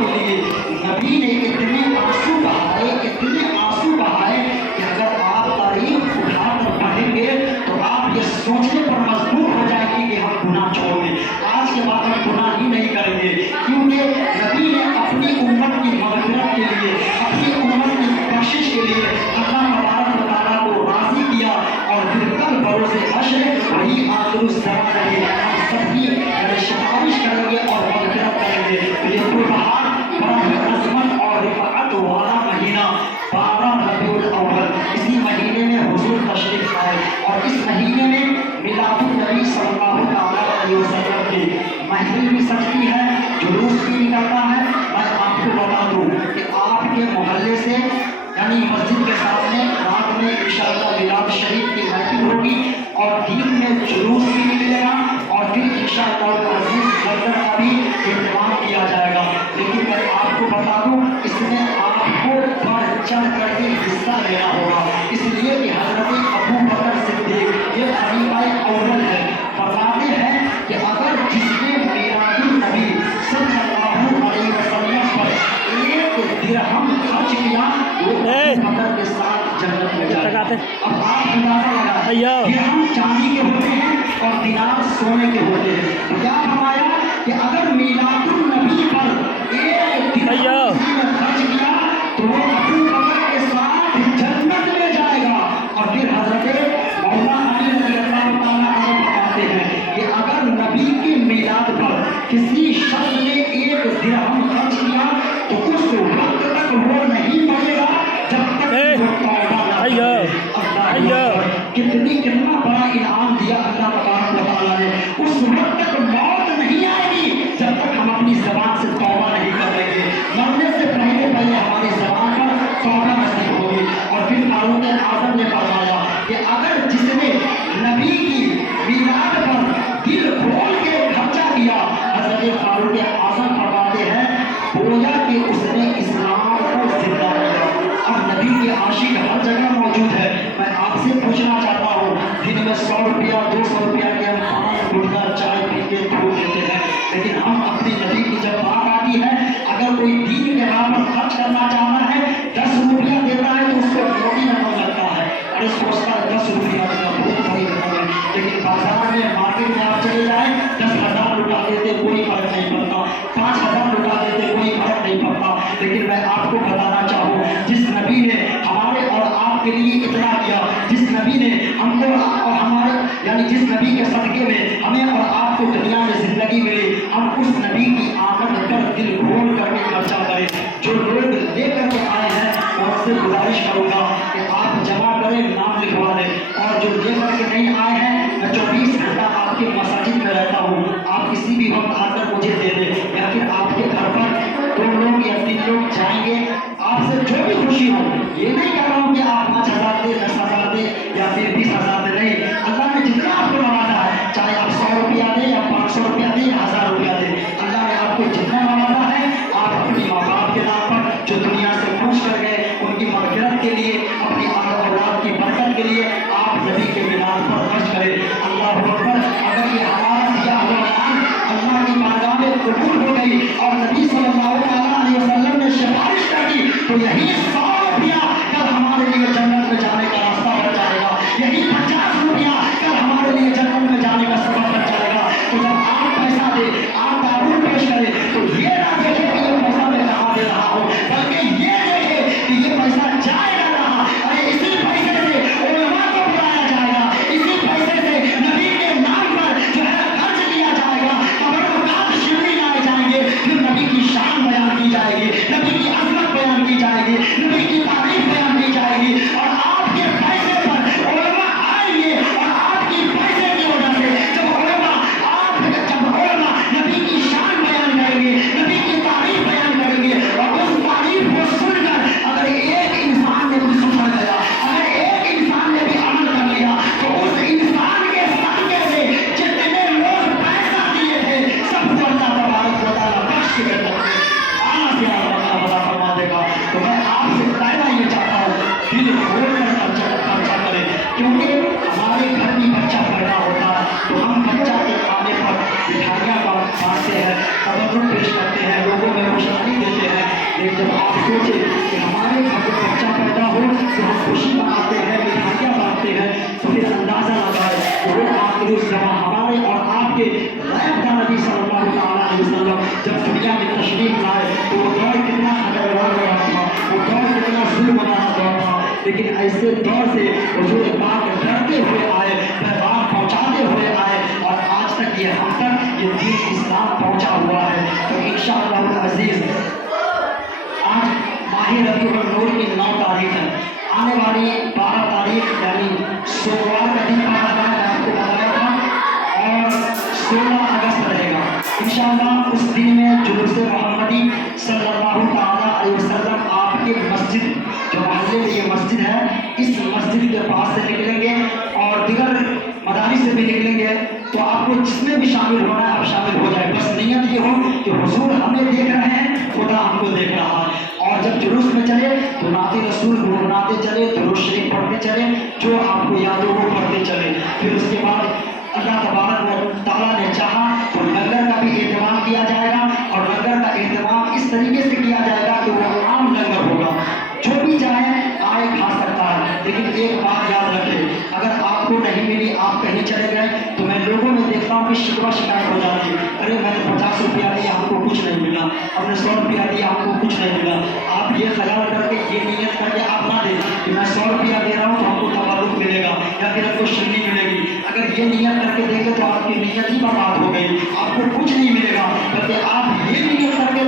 आपके लिए नबी ने इतने आंसू बहाए कि अगर आप तारीफ उठाकर पढ़ेंगे तो आप ये सोचने पर मजबूर हो जाएंगे कि हम गुनाह छोड़ दें, आज के बाद हम गुनाह ही नहीं करेंगे, क्योंकि नबी ने अपनी उम्मत की मग़फ़िरत के लिए, अपनी उम्मत की बख्शिश के लिए अल्लाह तबारक व तआला को राज़ी किया और फिर कल भरोसे हश्र वही आखिरुज़्ज़मान है, हम सबकी सिफारिश करेंगे और मग़फ़िरत करेंगे। ये त्योहार बड़ा ही अज़मत और रिफ़ाअत वाला महीना 12 रबीउल अव्वल, इसी महीने में हुज़ूर तशरीफ़ लाए और इस महीने में मिलादुन नबी सल्लल्लाहु अलैहि वसल्लम की महफिल भी सजती है, जुलूस भी निकलता है। मैं आपको बता दूँ कि आपके मोहल्ले से यानी मस्जिद के सामने रात में इंशाअल्लाह मिलाद शरीफ की महफिल होगी और दिन में जुलूस भी निकलेगा और फिर इंशाअल्लाह अज़ीज़ लंगर का भी इंतजाम किया जाएगा। लेकिन मैं आपको बता दूँ इसमें आपको बढ़ चढ़ करके हिस्सा लेना होगा, इसलिए कि हज़रत अबू बकर सिद्दीक़ ये खलीफाए अव्वल है, बताते हैं कि अगर जिसने मिलादुन नबी सल्लल्लाहु अलैहि वसल्लम पर 1 दिरहम खर्च किया वो अबू बकर के साथ जन्नत में जाएगा। अब आप अंदाज़ा लगाएं, दिरहम चांदी के होते हैं और दिनार सोने के होते हैं, तो क्या फरमाया कि अगर मिलादुन नबी पर 1 दिरहम खर्च किया तो वो अबू बकर के साथ जन्नत में जाएगा। और फिर हज़रत मौला अली रज़ियल्लाहु तआला अन्हु फरमाते हैं कि अगर नबी के मिलाद पर किसी शख्स ने 1 दिरहम खर्च किया तो उस वक्त तक वो नहीं मरेगा जब तक वो तौबा न करे। कितना बड़ा इनाम दिया अल्लाह तबारक व तआला ने, उस वक्त तक मौत नहीं आएगी जब तक हम अपनी ज़बान से तौबा नहीं करेंगे। मरने से पहले हमारी ज़बान पर तौबा नसीब होगी। और फिर फारूक आज़म ने फरमाया कि अगर जिसने नबी की मीलाद पर दिल खोल के खर्चा किया, हज़रत फारूक आज़म फरमाते हैं गोया कि उसने इस्लाम को जिंदा किया। अब नबी के आशिक हर जगह मौजूद है। मैं आपसे पूछना चाहता हूँ, दिन में 100 रुपया 200 रुपया के हम 5 गुटका चाय पी के खो देते हैं, लेकिन हम अपनी नबी की जब बात आती है, अगर कोई दीन के नाम पर खर्च करना चाहता है 10 रुपया देता है तो उसको मोटी रकम लगता है, अरे सोचता है 10 रुपया देना बहुत बड़ी रकम है, लेकिन बाजार में मार्केट में आप चले जाए 10,000 लुटा देते कोई फर्क नहीं पड़ता, 5,000 लुटा देते कोई फर्क नहीं पड़ता। लेकिन मैं आपको बताना चाहूँ जिस नबी ने हमारे और आपके लिए इतना किया, जिस नबी ने हमको और हमारे यानी जिस नबी के सदके में हमें और आपको दुनिया में जिंदगी मिली, हम उस नबी की आमद पर दिल खोल करके खर्चा करें। जो लोग लेकर के आए हैं मैं उनसे गुजारिश करूँगा कि आप जमा करें, नाम लिखवा दें, और जो लेकर के नहीं आए हैं मैं 24 घंटा आपके मसाजिद में रहता हूँ, आप किसी भी वक्त आकर मुझे दे दें या फिर आपके घर पर 2 लोग या 3 लोग जाएंगे, आपसे जो भी खुशी हो। ये नहीं कह रहा हूँ कि आप 5,000 दे 10,000 दे या फिर 20,000 दे, नहीं, अल्लाह ने जितना आपको नवाजा है, चाहे आप 100 रुपया दें या 500 रुपया दें या 1000 रुपया दें, अल्लाह ने आपको जितना नवाजा है आप अपनी माँ बाप के नाम पर जो दुनिया से पूछ कर गए उनकी मग़फ़िरत के लिए, अपनी औलाद की बरकत के लिए आप नबी के मिलाद पर खर्च करें। अल्लाह अकबर। अगर ये हमारा दिया हुआ दान अल्लाह की बारगाह में कबूल हो गई और नबी सल्लल्लाहु अलैहि वसल्लम ने सिफारिश कर दी तो यही 100 रुपया कल हमारे लिए जन्नत में जाने का रास्ता बन जाएगा, यही 50 रुपया कल हमारे लिए जन्नत में जाने का सबब बन जाएगा। तो जब आप पैसा दे, आप तारुफ पेश करें तो ये ना देखे कि ये पैसा मैं कहाँ दे रहा हूँ, बल्कि ये देखे कि ये पैसा जाए ना रहा, अरे इसी पैसे से उलमा को बुलाया जाएगा, इसी पैसे से नबी के नाम पर जो है खर्च किया जाएगा, कब्र में काश शिरनी लाए जाएंगे, फिर नबी की शान बयान की जाएगी, नबी की अज़मत बयान की जाएगी, नबी की तारीफ बयान की जाएगी, और आपके पैसे पर उलमा आएंगे और आपकी पैसे की वजह से जब उलमा नबी की शान बयान करेंगे, नबी की तारीफ बयान करेंगे, और उस तारीफ को सुनकर अगर एक इंसान ने भी सुन लिया, अगर एक इंसान ने भी अमल कर लिया तो उस इंसान के सदके से जितने लोग पैसा दिए थे सबको अल्लाह तबारक व तआला बख्श के देगा, आना से अल्लाह बड़ा फरमा देगा। तो मैं आपसे कहना ये चाहता हूँ दिल खोल कर खर्चा करें, क्योंकि हमारे घर में बच्चा पैदा होता है तो हम बच्चा के आने पर मिठाइयाँ बांटते हैं, तबर्रुक पेश करते हैं, लोगों में रोशनी देते जब आप सोचे कि हमारे घर में बच्चा पैदा हो तो हम खुशी मनाते हैं, मिठाइयाँ बांटते हैं, तो फिर अंदाजा लगाए कि वो आखिरी ज़मां हमारे और आपके रैबदा नबी सल्लल्लाहु अलैहि वसल्लम जब दुनिया में तशरीफ लाए तो वो दौर कितना खतरनाक रहा था, वो दौर कितना जुल्म वाला दौर था। लेकिन ऐसे दौर से हुजूर पाक डरते हुए आए, पैगाम पहुँचाते हुए आए और आज तक ये हम तक ये दीन इस्लाम पहुँचा हुआ है। तो इंशाअल्लाह अज़ीज़ आज माह रबीउल नूर की 9 तारीख है, आने वाली 12 तारीख यानी सोमवार का दिन पड़ा था, मैं आपको बताया था, और 16 अगस्त रहेगा इंशाअल्लाह। उस दिन में जुलूस मोहम्मदी सल्लल्लाहु ताला अलैहि वसल्लम आपके मस्जिद जो मोहल्ले में ये मस्जिद है, इस मस्जिद के पास से निकलेंगे और दिगर मदारिस से भी निकलेंगे। तो आपको जिसमें भी शामिल होना है आप शामिल हो जाए, बस नियत ये हो कि हुजूर हमें देख रहे हैं, खुदा हमको देख रहा है। और जब जुलूस में चले तो नाते रसूल गुनगुनाते चले, दुरूद शरीफ पढ़ते चले, जो आपको याद हो वो पढ़ते चले। फिर उसके बाद अल्लाह तबारक व तआला ने चाहा तो लंगर का भी एहतमाम किया जाएगा, और लंगर का एहतमाम इस तरीके से किया जाएगा कि वो आम लंगर होगा, जो भी चाहे आए खा सकता है। लेकिन एक बात याद रखें, अगर आपको नहीं मिली, आप कहीं चले गए, तो मैं लोगों में देखता हूँ कि शिकवा शिकायत हो जाती है, अरे मैंने 50 रुपया दिया हमको कुछ नहीं मिला, हमने 100 रुपया दिया हमको कुछ नहीं मिला। आप ये ख्याल करके ये नियत करके आप ना दें कि मैं 100 रुपया दे रहा हूँ तो हमको तबरुक मिलेगा या फिर हमको शिरनी मिलेगी। अगर ये नियत करके देंगे तो आपकी नियत ही बर्बाद हो गई, आपको कुछ नहीं मिलेगा। बल्कि आप ये नियत करके